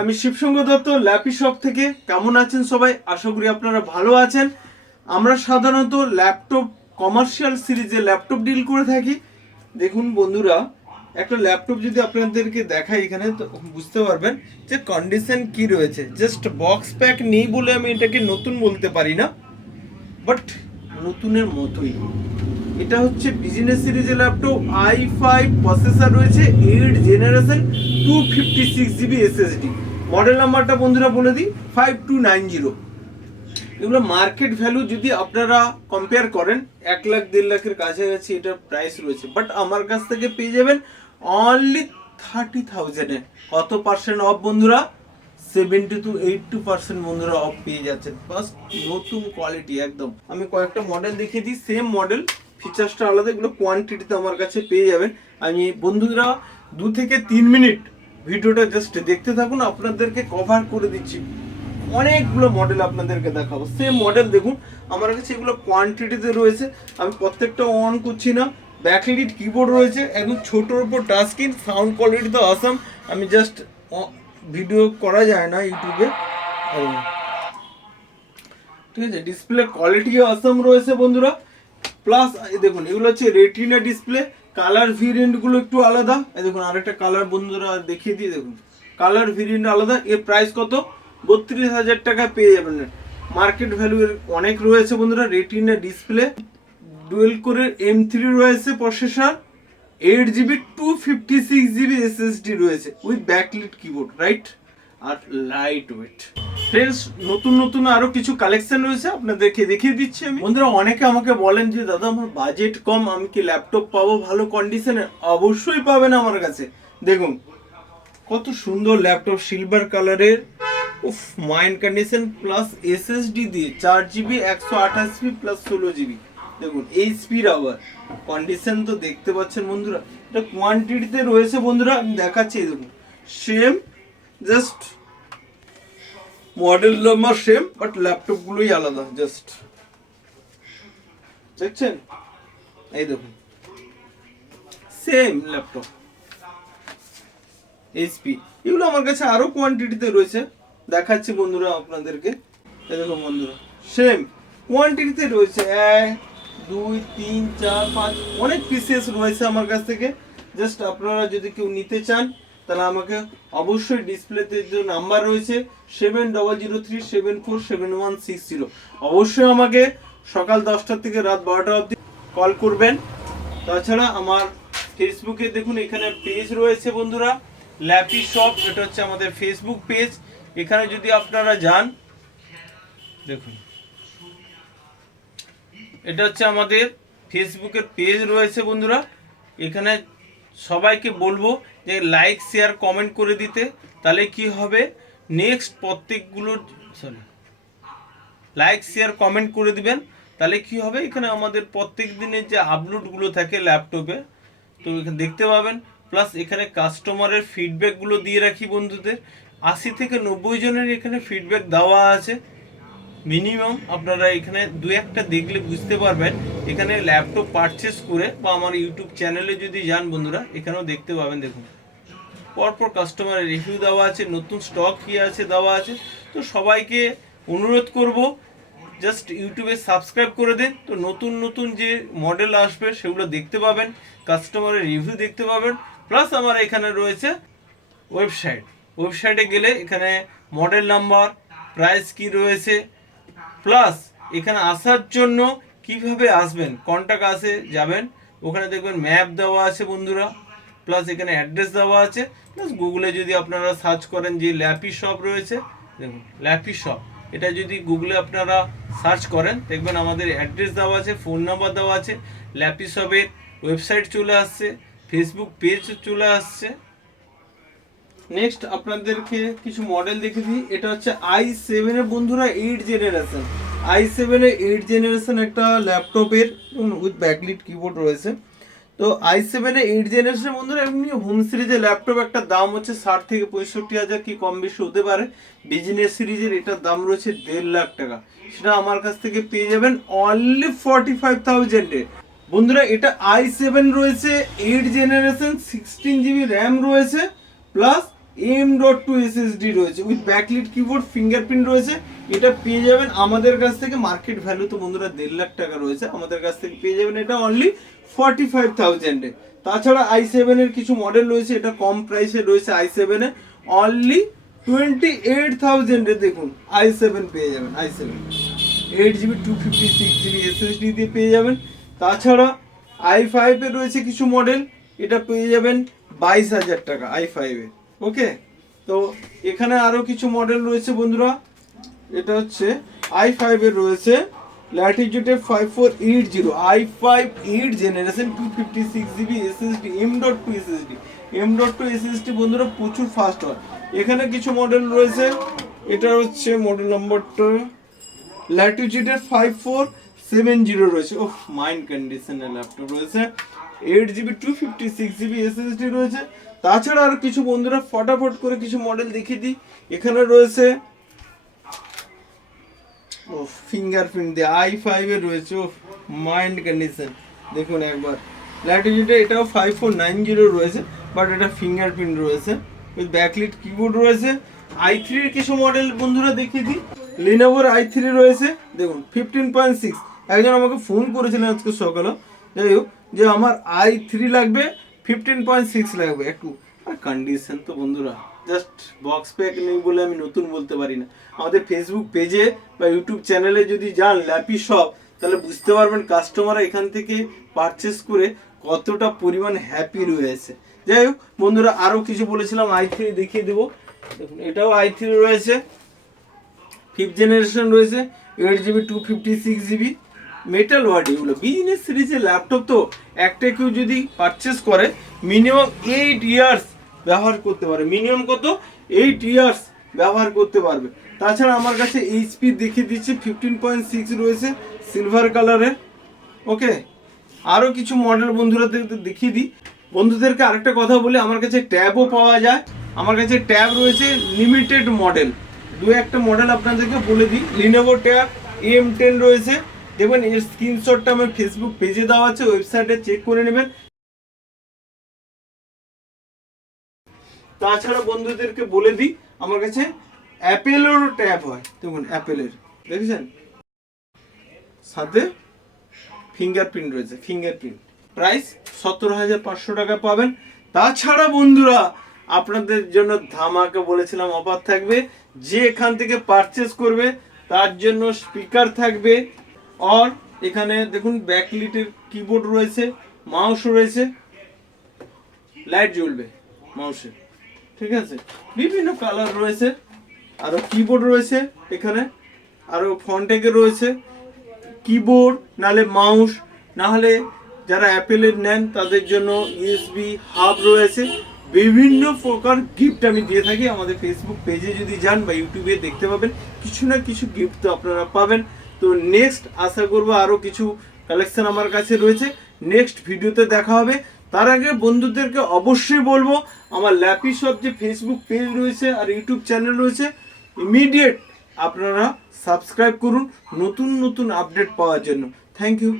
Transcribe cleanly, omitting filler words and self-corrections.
আমি শিবসঙ্গ Dutta lappy shop থেকে। কেমন আছেন সবাই? আশা করি আপনারা ভালো আছেন। আমরা সাধারণত ল্যাপটপ কমার্শিয়াল সিরিজে ল্যাপটপ ডিল করে থাকি। দেখুন বন্ধুরা, একটা ল্যাপটপ যদি আপনাদেরকে দেখাই এখানে, তো বুঝতে পারবেন যে কন্ডিশন কি রয়েছে। জাস্ট বক্স প্যাক নেই বলে আমি এটাকে নতুন বলতে পারি না, বাট নতুনের মতোই। এটা হচ্ছে বিজনেস সিরিজের ল্যাপটপ, i5 প্রসেসর রয়েছে, 8 জেনারেশন, 256 GB SSD। মডেল নাম্বারটা বন্ধুরা বলে দিই, 5290। এগুলো মার্কেট ভ্যালু যদি আপনারা কম্পেয়ার করেন 1 লাখ 1.5 লাখের কাছাকাছি এটার প্রাইস রয়েছে, বাট আমার কাছ থেকে পেয়ে যাবেন অনলি 30,000-এ। কত পার্সেন্ট অফ বন্ধুরা? 70 to 80% বন্ধুরা অফ পেয়ে যাচ্ছেন। ফার্স্ট নতুন কোয়ালিটি একদম। আমি কয়েকটা মডেল দেখিয়ে দিই, সেম মডেল, ফিচার্সটা আলাদা, এগুলো কোয়ান্টিটিতে আমার কাছে পেয়ে যাবেন। আমি বন্ধুরা 2 থেকে 3 মিনিট ভিডিওটা জাস্ট দেখতে থাকুন, আপনাদেরকে কভার করে দিচ্ছি। অনেকগুলো মডেল আপনাদেরকে দেখাবো। সেম মডেল দেখুন আমার কাছে, এগুলো কোয়ান্টিটিতে রয়েছে। আমি প্রত্যেকটা অন করছি না। ব্যাকলিট কিবোর্ড রয়েছে, একদম ছোটোর উপর টাচ স্ক্রিন, সাউন্ড কোয়ালিটি তো অসাম। আমি জাস্ট ভিডিও করা যায় না ইউটিউবে, ঠিক আছে। ডিসপ্লে কোয়ালিটিও অসাম রয়েছে বন্ধুরা। প্লাস দেখুন এগুলো হচ্ছে রেটিনা ডিসপ্লে। কালার ভেরিয়েন্টগুলো একটু আলাদা। এই দেখুন আরেকটা কালার বন্ধুরা দেখিয়ে দিয়ে, দেখুন কালার ভেরিয়েন্ট আলাদা। এর প্রাইস কত? 32,000 টাকা পেয়ে যাবেন। মার্কেট ভ্যালু এর অনেক রয়েছে বন্ধুরা। রেটিনা ডিসপ্লে, ডুয়েল কোরের M3 রয়েছে প্রসেসর, 8GB 256GB SSD রয়েছে উইথ ব্যাকলিট কিবোর্ড, রাইট? আর লাইট ওয়েট। ফ্রেন্ডস, নতুন নতুন আরো কিছু কালেকশন রয়েছে, আপনাদেরকে দেখিয়ে দিচ্ছি আমি। বন্ধুরা অনেকে আমাকে বলেন যে দাদা আমার বাজেট কম, আমি কি ল্যাপটপ পাবো ভালো কন্ডিশনে? অবশ্যই পাবেন আমার কাছে। দেখুন কত সুন্দর ল্যাপটপ, সিলভার কালারের, উফ, মাইন্ড কন্ডিশন, প্লাস SSD দিয়ে 4GB 128GB প্লাস 16GB। দেখুন এইচপির আবার কন্ডিশন তো দেখতে পাচ্ছেন বন্ধুরা। এটা কোয়ান্টিটিতে রয়েছে বন্ধুরা, আমি দেখাচ্ছি। দেখুন same, just model number same, but laptop গুলোই আলাদা। জাস্ট দেখছেন, এই দেখুন সেম ল্যাপটপ এইচপি। এগুলো আমার কাছে আরো কোয়ান্টিটিতে রয়েছে, দেখাচ্ছি বন্ধুরা আপনাদেরকে। এই দেখুন বন্ধুরা সেম কোয়ান্টিটিতে রয়েছে, 1 2 3 4 5 অনেক পিসেস রয়েছে আমার কাছ থেকে। জাস্ট আপনারা যদি কেউ নিতে চান তাহলে আমাকে অবশ্যই ডিসপ্লেতে যে নাম্বার রয়েছে 7003747160, অবশ্যই আমাকে সকাল 10টা থেকে রাত 12টা অবধি কল করবেন। তাছাড়া আমার ফেসবুকে দেখুন এখানে পেজ রয়েছে বন্ধুরা, ল্যাপি শপ, এটা হচ্ছে আমাদের ফেসবুক পেজ। এখানে যদি আপনারা যান, দেখুন এটা হচ্ছে আমাদের ফেসবুকের পেজ রয়েছে বন্ধুরা। এখানে সবাইকে বলবো যে লাইক শেয়ার কমেন্ট করে দিতে, তাহলে কি হবে নেক্সট প্রত্যেকগুলোর, লাইক শেয়ার কমেন্ট করে দিবেন, তাহলে কি হবে এখানে আমাদের প্রত্যেক দিনের যে আপলোডগুলো থাকে ল্যাপটপে, তো এখানে দেখতে পাবেন। প্লাস এখানে কাস্টমারের ফিডব্যাকগুলো দিয়ে রাখি বন্ধুদের। 80 থেকে 90 জনের এখানে ফিডব্যাক দেওয়া আছে মিনিমাম। আপনারা এখানে 2-1টা দেখলে বুঝতে পারবেন। এখানে ল্যাপটপ পারচেস করে বা আমার ইউটিউব চ্যানেলে যদি যান বন্ধুরা, এখানেও দেখতে পাবেন। দেখুন পরপর কাস্টমারের রিভিউ দেওয়া আছে, নতুন স্টক কি আছে দেওয়া আছে। তো সবাইকে অনুরোধ করব জাস্ট ইউটিউবে সাবস্ক্রাইব করে দিন, তো নতুন নতুন যে মডেল আসবে সেগুলো দেখতে পাবেন, কাস্টমারের রিভিউ দেখতে পাবেন। প্লাস আমার এখানে রয়েছে ওয়েবসাইটে গেলে এখানে মডেল নাম্বার, প্রাইস কি রয়েছে, প্লাস এখানে আসার জন্য কিভাবে আসবেন, কন্টাক্ট আসে যাবেন, ওখানে দেখবেন ম্যাপ দেওয়া আছে বন্ধুরা। প্লাস এখানে অ্যাড্রেস দেওয়া আছে। প্লাস গুগলে যদি আপনারা সার্চ করেন যে ল্যাপি শপ রয়েছে, দেখুন ল্যাপি শপ, এটা যদি গুগলে আপনারা সার্চ করেন দেখবেন আমাদের অ্যাড্রেস দেওয়া আছে, ফোন নাম্বার দেওয়া আছে, ল্যাপি শপের ওয়েবসাইট চলে আসছে, ফেসবুক পেজ চলে আসছে। নেক্সট আপনাদেরকে কিছু মডেল দেখে দিই। এটা হচ্ছে i7 এর বন্ধুরা 8 জেনারেশন, i7 এর 8 জেনারেশন একটা ল্যাপটপের উইথ ব্যাকলিট কিবোর্ড রয়েছে। তো i7 এর 8 জেনারেশন বন্ধুরা এমনি হোম সিরিজের ল্যাপটপ একটা দাম হচ্ছে 60 থেকে 65,000, কি কম বেশি হতে পারে। বিজনেস সিরিজের এটার দাম রয়েছে 1.5 লাখ টাকা, সেটা আমার কাছ থেকে পেয়ে যাবেন অনলি 45,000-এ। বন্ধুরা এটা i7 রয়েছে, 8 জেনারেশন, 16GB র্যাম রয়েছে, প্লাস M.2 SSD রয়েছে উইথ ব্যাকলিট কিবোর্ড, ফিঙ্গারপ্রিন্ট রয়েছে। এটা পেয়ে যাবেন আমাদের কাছ থেকে, মার্কেট ভ্যালু তো বন্ধুরা 1.5 লাখ টাকা রয়েছে, আমাদের কাছ থেকে পেয়ে যাবেন এটা অনলি 45,000 এ। তাছাড়া i7 এর কিছু মডেল রয়েছে, এটা কম প্রাইসে রয়েছে i7 এ অনলি 28,000 এ। দেখুন i7 পেয়ে যাবেন, i7 8GB 256GB SSD দিয়ে পেয়ে যাবেন। তাছাড়া i5 এ রয়েছে কিছু মডেল, এটা পেয়ে যাবেন 22,000 টাকা i5 এ। ওকে, তো এখানে আরো কিছু মডেল রয়েছে বন্ধুরা, এটা হচ্ছে i5 এর রয়েছে ল্যাটিটিউডে 5480 i5 8 generation 256GB SSD M.2 SSD। M.2 SSD বন্ধুরা প্রচুর ফাস্ট হয়। এখানে কিছু মডেল রয়েছে, এটা হচ্ছে মডেল নাম্বারটা ল্যাটিটিউডে 5470 রয়েছে। ওহ, মাইন্ড কন্ডিশনের ল্যাপটপ রয়েছে। 8GB 256GB SSD রয়েছে। তাছাড়া আর কিছু বন্ধুরা ফটাফট করে কিছু মডেল দেখিয়ে দিই। এখানে রয়েছে ও ফিঙ্গারপ্রিন্ট দিয়ে i5 এর রয়েছে। ও মাইন্ড কন্ডিশন দেখুন একবার, ল্যাটিটিউডে এটাও 5490 রয়েছে, বাট এটা ফিঙ্গারপ্রিন্ট রয়েছে উইথ ব্যাকলিট কিবোর্ড রয়েছে। i3 এর কিছু মডেল বন্ধুরা দেখিয়ে দিই। লিনোভোর i3 রয়েছে, দেখুন 15.6। একজন আমাকে ফোন করেছিলেন আজকে সকালে, যাই হোক, যে আমার i3 লাগবে, 15.6 লাগবে। একটু আর কন্ডিশন তো বন্ধুরা জাস্ট বক্স প্যাক নেই বলে আমি নতুন বলতে পারি না। আমাদের ফেসবুক পেজে বা ইউটিউব চ্যানেলে যদি যান ল্যাপি শপ, তাহলে বুঝতে পারবেন কাস্টমাররা এখান থেকে পারচেস করে কতটা পরিমাণ হ্যাপি রয়েছে। যাই হোক বন্ধুরা, আরও কিছু বলেছিলাম i3 দেখিয়ে দেবো। দেখুন এটাও i3 রয়েছে, 5th জেনারেশন রয়েছে, 8GB 256GB মেটাল ওয়ার্ড। এগুলো বিজনেস সিরিজের ল্যাপটপ, তো একটা কেউ যদি পারচেস করে মিনিমাম 8 ইয়ার্স ব্যবহার করতে পারে। মিনিমাম কত? 8 ইয়ার্স ব্যবহার করতে পারবে। তাছাড়া আমার কাছে এইচপি দেখিয়ে দিচ্ছি, 15.6 রয়েছে সিলভার কালারের। ওকে, আরও কিছু মডেল বন্ধুরা দেখিয়ে দিই। বন্ধুদেরকে আরেকটা কথা বলি, আমার কাছে ট্যাবও পাওয়া যায়। আমার কাছে ট্যাব রয়েছে লিমিটেড মডেল, দু একটা মডেল আপনাদেরকে বলে দিই। লিনোভো ট্যাব M10 রয়েছে, দেখবেন এর স্ক্রিনশটটা আমার ফেসবুক পেজে দেওয়া আছে, ওয়েবসাইটে চেক করে নেবেন। তাছাড়া বন্ধুদেরকে বলে দিই, আমার কাছে অ্যাপেলেরও ট্যাব হয়। দেখুন অ্যাপেলের, দেখেছেন, সাথে ফিঙ্গারপ্রিন্ট রয়েছে, ফিঙ্গারপ্রিন্ট। প্রাইস 17,500 টাকা পাবেন। তাছাড়া বন্ধুরা আপনাদের জন্য ধামাকা বলেছিলাম অফার থাকবে, যে এখান থেকে পারচেস করবে তার জন্য স্পিকার থাকবে। আর এখানে দেখুন ব্যাকলিটের কিবোর্ড রয়েছে, মাউস রয়েছে, লাইট জ্বলবে মাউসে, ঠিক আছে, বিভিন্ন কালার রয়েছে, আরও কিবোর্ড রয়েছে এখানে, আরও ফন্টেকে রয়েছে কিবোর্ড, নাহলে মাউস, নাহলে যারা অ্যাপেলের নেন তাদের জন্য ইউএসবি হাব রয়েছে। বিভিন্ন প্রকার গিফট আমি দিয়ে থাকি। আমাদের ফেসবুক পেজে যদি যান বা ইউটিউবে দেখতে পাবেন, কিছু না কিছু গিফট তো আপনারা পাবেন। তো নেক্সট আশা করবো আরও কিছু কালেকশন আমার কাছে রয়েছে, নেক্সট ভিডিওতে দেখা হবে। তার আগে বন্ধুদেরকে অবশ্যই বলবো, আমার ল্যাপি শপ যে ফেসবুক পেজ রয়েছে আর ইউটিউব চ্যানেল রয়েছে, ইমিডিয়েট আপনারা সাবস্ক্রাইব করুন নতুন নতুন আপডেট পাওয়ার জন্য। Thank you.